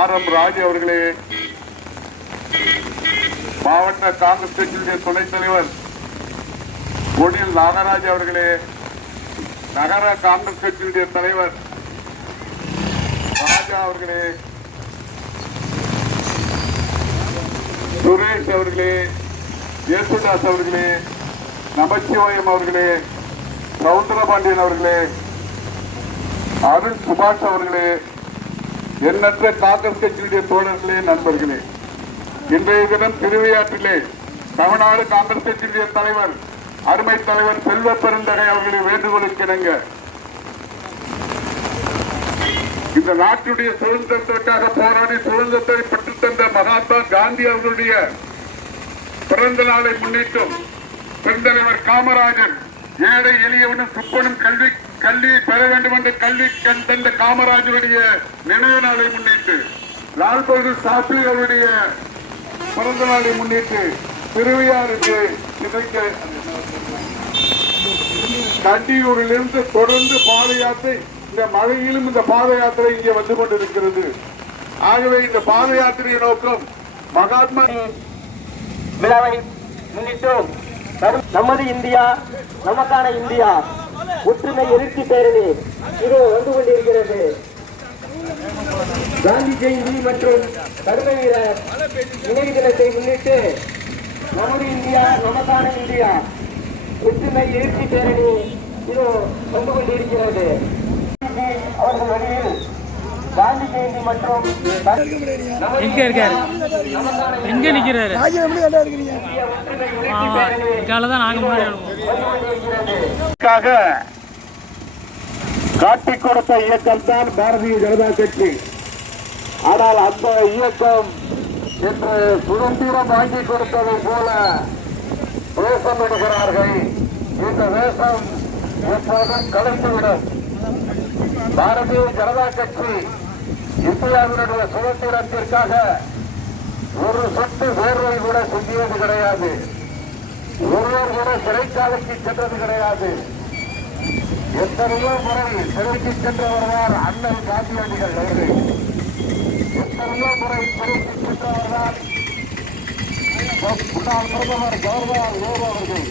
R M Raj அவர்களே மாவட்ட காங்கிரஸ் கட்சியுடைய துணைத் தலைவர் கொடியில் நாகராஜ் அவர்களே நகர காங்கிரஸ் கட்சியுடைய தலைவர் ராஜா அவர்களே சுரேஷ் அவர்களே யேசுதாஸ் அவர்களே நமச்சிவாயம் அவர்களே சவுந்தரபாண்டியன் அவர்களே அருண் சுபாஷ் அவர்களே எண்ணற்ற காங்கிரஸ் கட்சியினுடைய தோழர்களே நண்பர்களே இன்றைய தினம் திருவையாற்றிலே தமிழ்நாடு காங்கிரஸ் கட்சியினுடைய தலைவர் அருமை தலைவர் செல்வ பெருந்தகை அவர்களை வேண்டுகோளுக்கு இந்த நாட்டுடைய சுதந்திரத்திற்காக போராடி சுதந்திரத்தை பெற்றுத் தந்த மகாத்மா காந்தி அவர்களுடைய பிறந்த நாளை முன்னிட்டும் பெருந்தலைவர் காமராஜர் ஏழை எளியவனும் சுப்பனும் கல்வி கல்வி பெற வேண்டும் என்ற கல்வி கண் தந்த காமராஜருடைய நினைவு நாளை முன்னிட்டு லால் பகதூர் சாஸ்திரி அவருடைய பிறந்த நாளை முன்னிட்டு திருவையாருக்கு சிதைக்க கண்டியூரிலிருந்து தொடர்ந்து பாத யாத்திரை இந்த மழையிலும் இந்த பாத யாத்திரை இங்கே வந்து கொண்டிருக்கிறது. ஆகவே இந்த பாத யாத்திரையின் நோக்கம் மகாத்மா விழாவை முன்னிட்டு நமது இந்தியா நமக்கான இந்தியா. ஒற்றுமை எழுச்சி பேரணி. இது வந்து கொண்டிருக்கிறது. காந்தி ஜெயந்தி மற்றும் கருமை வீரர் நினைவு தினத்தை முன்னிட்டு நமது இந்தியா நமக்கான இந்தியா. ஒற்றுமை எழுச்சி பேரணி இது வந்து கொண்டிருக்கிறது. அவர்கள் வழியில் காந்தி ஜெயந்தி மற்றும் எங்க இருக்காரு. எங்க நிக்கிறாரு. இக்கால தான் நாங்க முன்னாடி வருவோம் காட்டிக் கொடுத்த இயக்கம் தான் பாரதிய ஜனதா கட்சி. ஆனால் அந்த இயக்கம் இன்று சுதந்திரம் வாங்கி கொடுத்ததை போல வேஷமிடுகிறார்கள் இந்த வேஷம் எப்போதும் கலைந்துவிடும். பாரதிய ஜனதா கட்சி இந்தியாவினுடைய சுதந்திரத்திற்காக ஒரு சொட்டு வேர்வை கூட சிந்தியது கிடையாது. ஒருவர் கூட சிறைச்சாலைக்கு சென்றது கிடையாது. எத்தனையோ முறை சிறைக்கு சென்றவர்தான் அண்ணல் காந்தியடிகள் அவர்கள். எத்தனையோ முறை சிறைக்கு சென்றவர்தான் முன்னாள் பிரதமர் ஜவஹர்லால் நேரு அவர்கள்.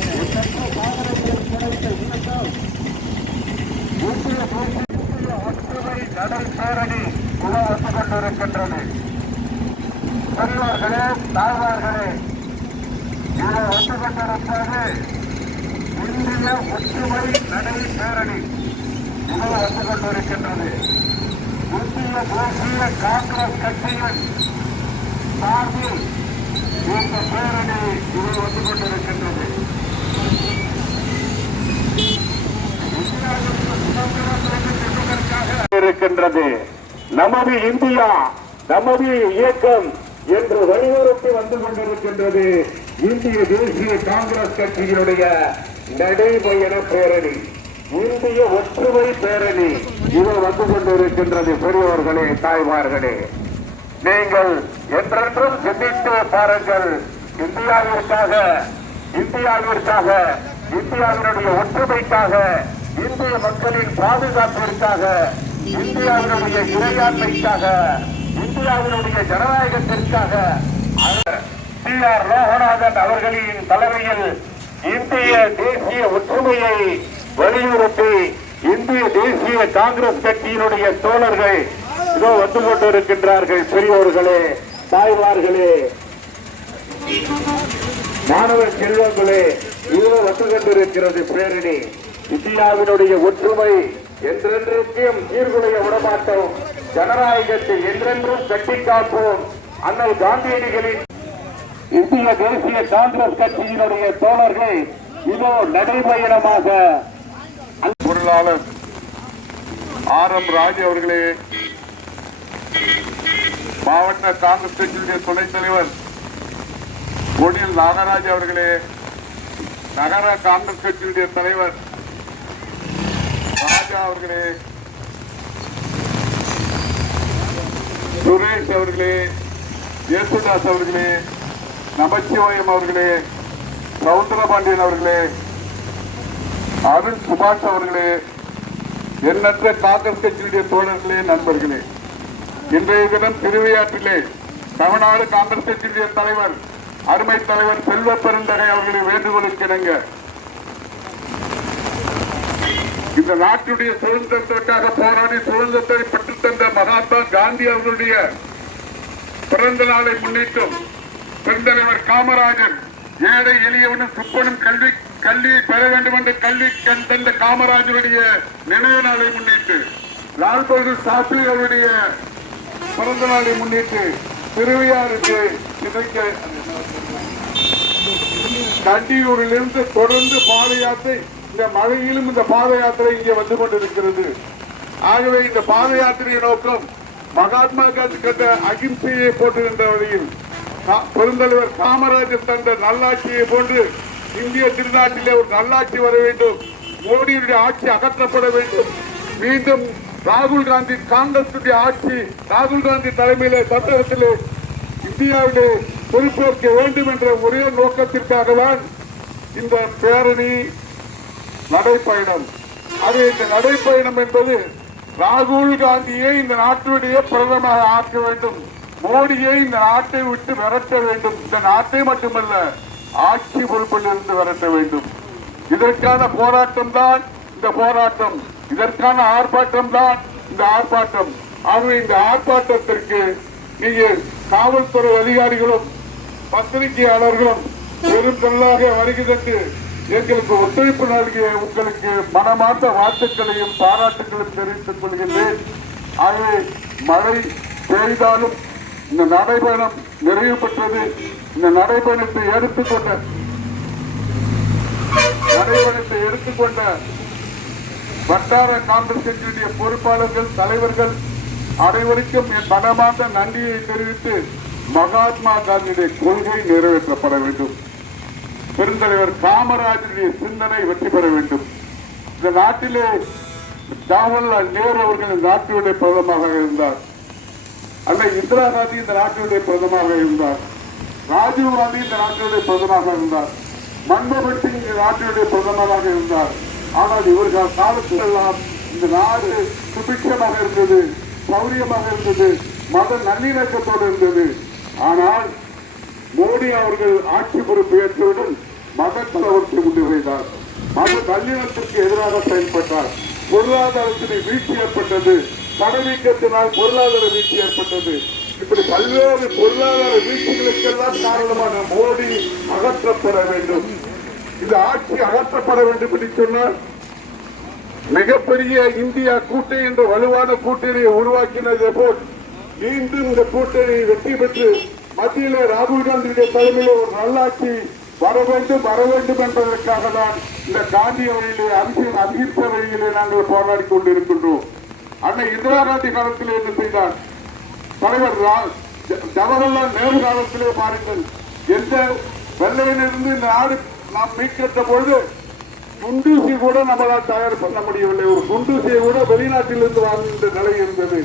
நடைபேரணி சாதனைகள் கிடைத்த இயக்கம் இந்திய தேசிய ஒற்றுமை நடை பேரணி உலா வந்து கொண்டிருக்கின்றது பெரியவர்களே தாழ்வார்களே இதை வந்து கொண்டிருப்பது இந்திய ஒற்றுமை நடை பேரணி இது வந்து கொண்டிருக்கின்றது. இந்திய தேசிய காங்கிரஸ் கட்சியின் சார்பில் இந்த பேரணி இது வந்து கொண்டிருக்கின்றது. இருக்கின்றது. நமது இந்தியா நமது இயக்கம் என்று வலியுறுத்தி வந்து கொண்டிருக்கின்றது. இந்திய தேசிய காங்கிரஸ் கட்சியினுடைய நடைபயண பேரணி. இந்திய ஒற்றுமை பேரணி இது வந்து கொண்டிருக்கின்றது பெரியவர்களே தாய்மார்களே. நீங்கள் என்றென்றும் சிந்தித்து பாருங்கள். இந்தியாவிற்காக இந்தியாவிற்காக இந்தியாவினுடைய ஒற்றுமைக்காக இந்திய மக்களின் பாதுகாப்பிற்காக இந்தியாவினுடைய இறையாண்மைக்காக இந்தியாவினுடைய ஜனநாயகத்திற்காக டி ஆர். லோகநாதன் அவர்களின் தலைமையில் இந்திய தேசிய ஒற்றுமையை வலியுறுத்தி இந்திய தேசிய காங்கிரஸ் கட்சியினுடைய தோழர்கள் இதோ வந்து கொண்டிருக்கின்றார்கள் பெரியோர்களே தாய்மார்களே. மாணவ செல்வங்களே இதோ வந்து கொண்டிருக்கிறது பேரணி. இந்தியாவினுடைய ஒற்றுமை என்றென்றைக்கும் சீர்குலைய விடமாட்டோம் ஜனநாயகத்தை என்றென்றும் கட்டி காப்போம் அண்ணல் காந்தியடிகளின் இந்திய தேசிய காங்கிரஸ் கட்சியினுடைய தோழர்கள் இதோ நடைபயணமாக. பொருளாளர் ஆர் எம் ராஜ் அவர்களே மாவட்ட காங்கிரஸ் கட்சியுடைய துணைத் தலைவர் கொடியில் நாகராஜ் அவர்களே நகர காங்கிரஸ் கட்சியுடைய தலைவர் ராஜா அவர்களே சுரேஷ் அவர்களே யேசுதாஸ் அவர்களே நமச்சிவாயம் அவர்களே சவுந்தரபாண்டியன் அவர்களே அருண் சுபாஷ் அவர்களே எண்ணற்ற காங்கிரஸ் கட்சியினுடைய தோழர்களே நண்பர்களே. இன்றைய தினம் திருவையாற்றிலே தமிழ்நாடு காங்கிரஸ் கட்சியினுடைய தலைவர் அருமை தலைவர் செல்வ பெருந்தகை அவர்களின் வேண்டுகோளுக்கு இணங்க இந்த நாட்டுடைய சுதந்திரத்திற்காக போராடி சுதந்திரத்தை பெற்றுத்தந்த மகாத்மா காந்தி அவர்களுடைய பிறந்த நாளை முன்னிட்டும் பெருந்தலைவர் காமராஜர் ஏழை எளியவனும் சுப்பனும் கல்வி கல்வியை பெற வேண்டும் என்ற கல்வி கண் தந்த காமராஜருடைய நினைவு நாளை முன்னிட்டு லால் பகதூர் சாஸ்திரி அவருடைய பிறந்த நாளை முன்னிட்டு திருவையாருக்கு இன்றைக்கு கண்டியூரிலிருந்து தொடர்ந்து பாத யாத்திரை இந்த மழையிலும் இந்த பாத யாத்திரை இங்கே வந்து கொண்டிருக்கிறது. ஆகவே இந்த பாத யாத்திரையின் நோக்கம் மகாத்மா காந்தி கண்ட அகிம்சையை போட்டுகின்ற வழியில் பெருந்தலைவர் காமராஜர் தந்த நல்லாட்சியை போன்று இந்திய திருநாட்டிலே ஒரு நல்லாட்சி வர வேண்டும். மோடியுடைய ஆட்சி அகற்றப்பட வேண்டும். மீண்டும் ராகுல் காந்தி காங்கிரசுடைய ஆட்சி ராகுல் காந்தி தலைமையிலே தமிழகத்திலே இந்தியாவிலே பொறுப்பேற்க வேண்டும் என்ற ஒரே நோக்கத்திற்காகத்தான் இந்த பேரணி நடைப்பயணம். அது இந்த நடைப்பயணம் என்பது ராகுல் காந்தியை இந்த நாட்டுடைய பிரதமராக ஆக்க வேண்டும். மோடியை இந்த நாட்டை விட்டு விரட்ட வேண்டும். இந்த நாட்டை மட்டுமல்ல ஆட்சி பொறுப்பில் இருந்து விரட்ட வேண்டும். இதற்கான போராட்டம் தான் இந்த போராட்டம். இதற்கான ஆர்ப்பாட்டம் தான் இந்த ஆர்ப்பாட்டம். ஆகவே இந்த ஆர்ப்பாட்டத்திற்கு இங்கே காவல்துறை அதிகாரிகளும் பத்திரிகையாளர்களும் பெரும் தொல்லாக வருகை தந்து எங்களுக்கு ஒத்துழைப்பு நல்கிய உங்களுக்கு மனமார்ந்த வாழ்த்துக்களையும் பாராட்டுகளையும் தெரிவித்துக் கொள்கின்றேன். ஆகவே மழை பெய்தாலும் இந்த நடைபயணம் நிறைவு பெற்றது. இந்த நடைபயணத்தை எடுத்துக்கொண்ட நடைபயணத்தை எடுத்துக்கொண்ட வட்டார காங்கிரஸ் கட்சியுடைய பொறுப்பாளர்கள் தலைவர்கள் அனைவருக்கும் என் மனமார்ந்த நன்றியை தெரிவித்து மகாத்மா காந்தியுடைய கொள்கை நிறைவேற்றப்பட வேண்டும். பெருந்தலைவர் காமராஜருடைய சிந்தனை வெற்றி பெற வேண்டும். இந்த நாட்டிலே ஜவஹர்லால் நேரு அவர்கள் இந்த நாட்டினுடைய பிரதமராக இருந்தார். அல்ல இந்திரா காந்தி இந்த நாட்டினுடைய பிரதமராக இருந்தார். ராஜீவ் காந்தி இந்த நாட்டினுடைய பிரதமராக இருந்தார். மன்மோகன் சிங் இந்த நாட்டினுடைய பிரதமராக இருந்தார். ஆனால் இவர்கள் காலத்திலெல்லாம் இந்த நாடு சுபிக்ஷமாக இருந்தது சௌரியமாக இருந்தது மத நல்லிணக்கத்தோடு இருந்தது. ஆனால் மோடி அவர்கள் ஆட்சி பொறுப்பு ஏற்றவுடன் மத கலவரத்தை முன்னிறு செய்தார் மத நல்லிணத்திற்கு எதிராக செயல்பட்டார். பொருளாதாரத்தில் வீழ்ச்சி ஏற்பட்டது. பணவீக்கத்தினால் பொருளாதார வீழ்ச்சி ஏற்பட்டது. இப்படி பல்வேறு பொருளாதார வீழ்ச்சிகளுக்கெல்லாம் காரணமான மோடி அகற்றப்பட வேண்டும். இந்த ஆட்சி அகற்றப்பட வேண்டும் என்று சொன்னால் மிகப்பெரிய இந்தியா கூட்டணி என்ற வலுவான கூட்டணியை உருவாக்கினதை போல் மீண்டும் இந்த கூட்டணி வெற்றி பெற்று மத்தியில ராகுல் காந்தியுடைய தலைமையில் ஒரு நல்லாட்சி வர வேண்டும் வர வேண்டும் என்பதற்காக தான் இந்த காந்தி வழியிலே அகிம்சை அகிம்சை வழியிலே நாங்கள் போராடி கொண்டிருக்கின்றோம். அன்னை இந்திரா காந்தி காலத்திலே என்ன செய்தார்? தலைவர் ஜ- ஜவஹர்லால் நேரு காலத்திலே பாருங்கள் எந்த வெள்ளையிலிருந்து இந்த நாடு நாம் மீட்கின்ற பொழுது குண்டூசி கூட நம்மளால் தயார் பண்ண முடியவில்லை. ஒரு குண்டூசியை கூட வெளிநாட்டிலிருந்து வாங்குகின்ற நிலை இருந்தது.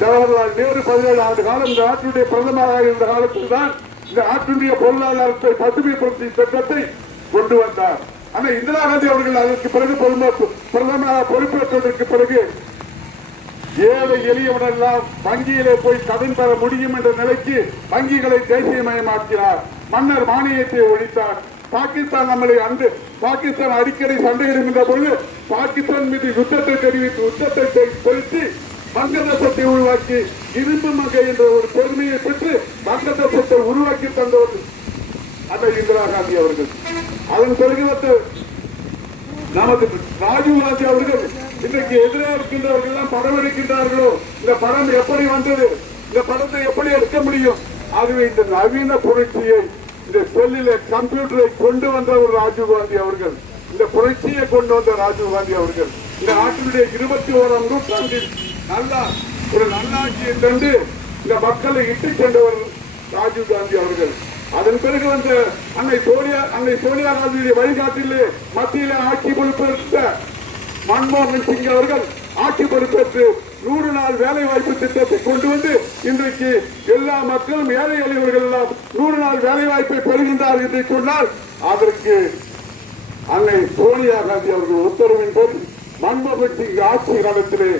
ஜவஹர்லால் நேரு பதினேழு ஆண்டு காலம் இந்த நாட்டுடைய பிரதமராக இருந்த காலத்தில் தான் இந்த நாட்டுடைய பொருளாதாரத்தை பசுமைப்படுத்தி திட்டத்தை கொண்டு வந்தார். ஆனால் இந்திரா காந்தி அவர்கள் அதற்கு பிறகு பிரதமராக பொறுப்பேற்றதற்கு பிறகு ஏழை எளியவனெல்லாம் வங்கியிலே போய் கடன் பெற முடியும் என்ற நிலைக்கு வங்கிகளை தேசியமயமாக்கினார். மன்னர் மானியத்தை ஒழித்தார். பாகிஸ்தான் நம்மளை அன்று பாகிஸ்தான் அடிக்கடி சண்டையிடுகின்ற பொழுது பாகிஸ்தான் மீது யுத்தத்தை தெரிவித்து யுத்தத்தை செலுத்தி வங்கதேசத்தை உருவாக்கி இரும்பு மகை என்ற ஒரு பெருமையை பெற்று வங்கதேசத்தை உருவாக்கி தந்தவர் அந்த இந்திரா காந்தி அவர்கள். அதன் பிறகு வந்து நமது ராஜீவ் காந்தி அவர்கள் இன்றைக்கு எதிராக இருக்கின்றவர்கள் எல்லாம் படம் எடுக்கின்றார்களோ? இந்த படம் எப்படி வந்தது? இந்த படத்தை எப்படி எடுக்க முடியும்? ஆகவே இந்த நவீன புரட்சியை இந்த செல்லில கம்ப்யூட்டரை கொண்டு வந்தவர் ராஜீவ் காந்தி அவர்கள். இந்த புரட்சியை கொண்டு வந்த ராஜீவ் காந்தி அவர்கள். இந்த நாட்டினுடைய இருபத்தி ஓராம் நூற்றாண்டில் நல்லா ஒரு நல்லாட்சியை கண்டு இந்த மக்களை இட்டு சென்றவர் ராஜீவ் காந்தி அவர்கள். அதன் பிறகு வந்து அன்னை சோனியா அன்னை சோனியா காந்தியுடைய வழிகாட்டிலே மத்தியில ஆட்சி பொறுப்பேற்ற மன்மோகன் சிங் அவர்கள் ஆட்சி பொறுப்பேற்று நூறு நாள் வேலை வாய்ப்பு திட்டத்தை கொண்டு வந்து இன்றைக்கு எல்லா மக்களும் ஏழை எளியவர்கள் எல்லாம் நூறு நாள் வேலை வாய்ப்பை பெறுகின்றார் என்று சொன்னால் அதற்கு அன்னை சோனியா காந்தி அவர்கள் உத்தரவின் போது மன்மோகன் சிங் ஆட்சி காலத்திலே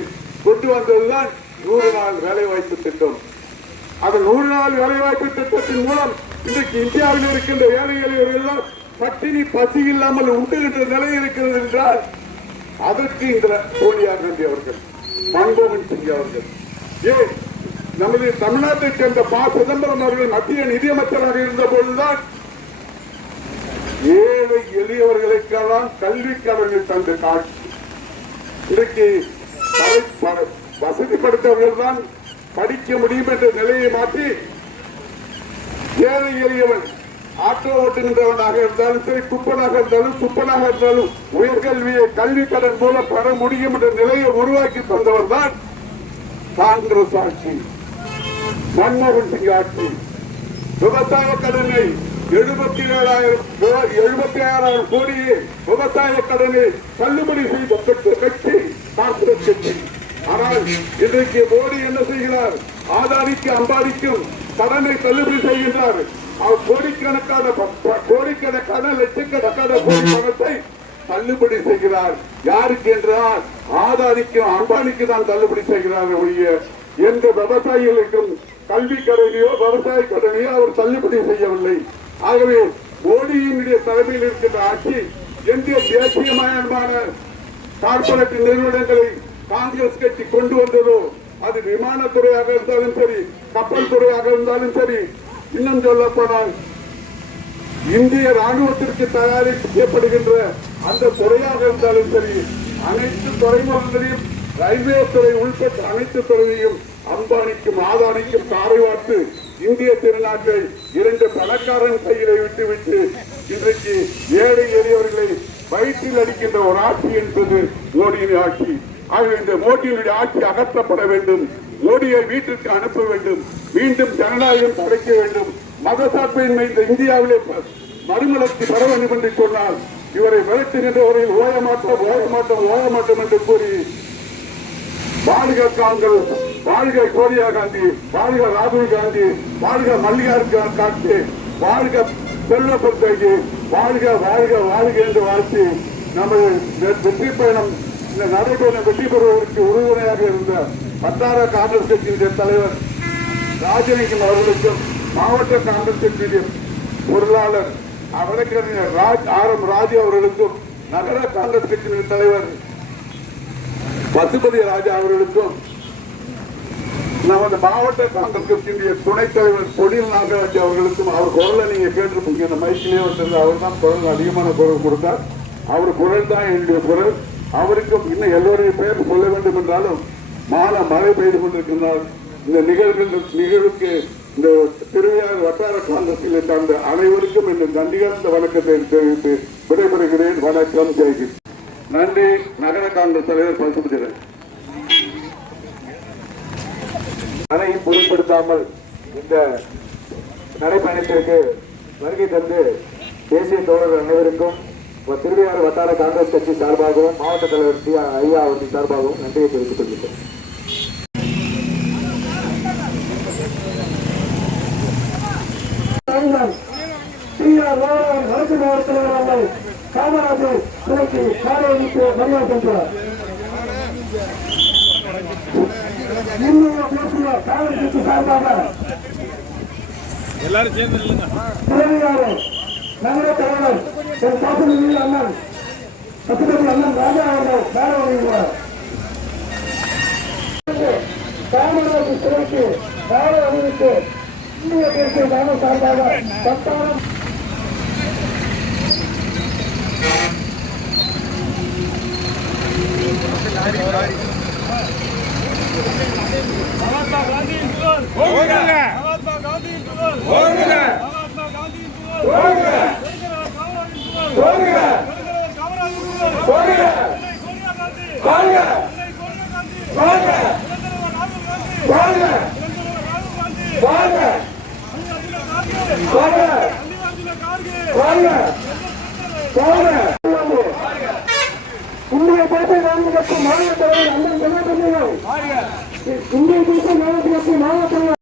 கொண்டு வந்ததுதான் நூறு நாள் வேலைவாய்ப்பு திட்டம். அந்த நூறு நாள் வேலைவாய்ப்பு திட்டத்தின் மூலம் இன்றைக்கு இந்தியாவில் இருக்கின்ற ஏழை எளியவர்கள் எல்லாம் பட்டினி பசி இல்லாமல் உண்டுகின்ற நிலை இருக்கிறது என்றால் அதற்கு இந்த சோனியா காந்தி அவர்கள் மன்மோகன் சிங் அவர்கள் ஏன் நமது தமிழ்நாட்டைச் சேர்ந்த பா. சிதம்பரம் அவர்கள் மத்திய நிதியமைச்சராக இருந்த போதுதான் ஏழை எளியவர்களுக்கெல்லாம் கல்வி கடனில் தந்த காட்சி. இன்றைக்கு வசதிப்படுத்தவர்கள் தான் படிக்க முடியும் என்ற நிலையை மாற்றி ஏழை எளியவன். ஆட்டோ ஓட்டுகின்றவனாக இருந்தாலும் சரி குப்பனாக இருந்தாலும் சுப்பனாக இருந்தாலும் உயர்கல்வியை கல்வி கடன் மூலம் பெற முடியும் என்ற நிலையை உருவாக்கி தந்தவர் தான் காங்கிரஸ் ஆட்சி மன்மோகன் சிங் ஆட்சி. விவசாய கடனை எழுபத்தி ஏழாயிரம் எழுபத்தி ஆறாயிரம் கோடியை விவசாய கடனை தள்ளுபடி செய்த கட்சி காங்கிரஸ் கட்சி. ஆனால் இன்றைக்கு மோடி என்ன செய்கிறார்? ஆதாரிக்கு அம்பாரிக்கும் கடனை தள்ளுபடி செய்கின்றார். அவர் கோடிக்கணக்கான கோடிக்கணக்கான லட்சக்கணக்கான கோடி பணத்தை தள்ளுபடி செய்கிறார். யாருக்கு என்றால் ஆதாரிக்கும் அம்பானிக்கு தான் தள்ளுபடி செய்கிறார் ஒழிய எந்த விவசாயிகளுக்கும் கல்வி கடனையோ விவசாய கடனையோ அவர் தள்ளுபடி செய்யவில்லை. ஆகவே மோடியினுடைய தலைமையில் இருக்கின்ற ஆட்சி எந்த தேசியமயமான கார்பரேட் நிறுவனங்களை காங்கிரஸ் கட்சி கொண்டு வந்ததோ அது விமானத்துறையாக இருந்தாலும் சரி கப்பல் துறையாக இருந்தாலும் சரி இன்னும் சொல்ல போனால் இந்திய ராணுவத்திற்கு தயாரிக்கப்படுகின்ற அந்த துறையாக இருந்தாலும் சரி அனைத்து துறைமுகங்களையும் ரயில்வே துறை உள்பட்ட அனைத்து துறையையும் அம்பானிக்கும் ஆதானிக்கும் தாரை வார்த்து இந்திய திருநாட்டை இரண்டு பணக்காரன் கையில விட்டுவிட்டு இன்றைக்கு ஏழை எளியவர்களை வயிற்றில் அடிக்கின்ற ஒரு ஆட்சி என்பது மோடியின் ஆட்சி. ஆகவே இந்த மோடியினுடைய ஆட்சி அகற்றப்பட வேண்டும். மோடியை வீட்டிற்கு அனுப்ப வேண்டும். மீண்டும் ஜனநாயகம் படைக்க வேண்டும். மதசார்பின்மை இந்த இந்தியாவிலே மறுமலர்ச்சி பெற வேண்டும் என்று சொன்னால் இவரை மிரட்டுகின்றவரையில் ஓய மாட்டோம் ஓயமாட்டோம் ஓய என்று கூறி வாழ்க காங்கிரஸ் வாழ்க சோனியா காந்தி வாழ்க ராகுல் காந்தி வாழ்க மல்லிகார்ஜுன காந்தி வாழ்க செல்வ பொறுத்தகி வாழ்க வாழ்க வாழ்க என்று வாழ்த்தி நமது வெற்றி பயணம் இந்த நடைபெறும் வெற்றி பெறுவதற்கு உறுதுணையாக இருந்த வட்டார காங்கிரஸ் கட்சியினுடைய தலைவர் ராஜலிங்கம் அவர்களுக்கும் மாவட்ட காங்கிரஸ் கட்சியுடைய பொருளாளர் வழக்கறிஞர் ராஜ் ஆர் எம் ராஜு அவர்களுக்கும் நகர காங்கிரஸ் கட்சியினுடைய தலைவர் பசுபதி ராஜா அவர்களுக்கும் நமது மாவட்ட காங்கிரஸ் கட்சியினுடைய துணைத் தலைவர் பொடியில் நாகராஜ் அவர்களுக்கும் அவர் குரலை நீங்க கேட்டிருப்பீங்க இந்த மைக்கிலேயே வந்திருந்த அவர் தான் குரல் அதிகமான குரல் கொடுத்தார். அவர் குரல் தான் என்னுடைய குரல். அவருக்கும் இன்னும் எல்லோருடைய பெயர் சொல்ல வேண்டும் என்றாலும் மான மழை பெய்து கொண்டிருக்கின்றால் இந்த நிகழ்வு நிகழ்வுக்கு இந்த திருவையாறு வட்டார காங்கிரஸில் சார்ந்த அனைவருக்கும் இந்த நன்றிகார்ந்த வணக்கத்தை தெரிவித்து விடைபெறுகிறேன். வணக்கம். ஜெய்கித் நன்றி. நகர காங்கிரஸ் தலைவர் பசுபதிரன். அதையும் பொருட்படுத்தாமல் இந்த நடைப்பயணத்திற்கு வருகை தந்து தேசிய தோழர்கள் அனைவருக்கும் திருவையாறு வட்டார காங்கிரஸ் கட்சி சார்பாகவும் மாவட்ட தலைவர் சி ஐயா அவர்கள் சார்பாகவும் நன்றியை தெரிவித்துக் கொள்கிறேன் காமராஜர் சிலைக்கு காலை வைத்து மரியாதை சென்றார் இன்னும் பேசிய காங்கிரஸ் கட்சி சார்பாக எல்லாரும் சேர்ந்து நகர தலைவர் திரு காசிமணி அண்ணன். பசுபதி அண்ணன் ராஜா அவர்கள் மேல வருகிறார் காமராஜர் சிலைக்கு மேல அறிவித்து இந்திய தேசிய காங்கிரஸ் சார்பாக பத்தாயிரம் மகாத்மா காந்தியின் புகழ் மகாத்மா காந்தியின் புகழ் இந்திய தேசிய காங்கிரஸ் கட்சி மாநில தலைவர் அண்ணன் ஜனார்தன் இந்திய தேசிய காங்கிரஸ் கட்சி மாநில தலைவர்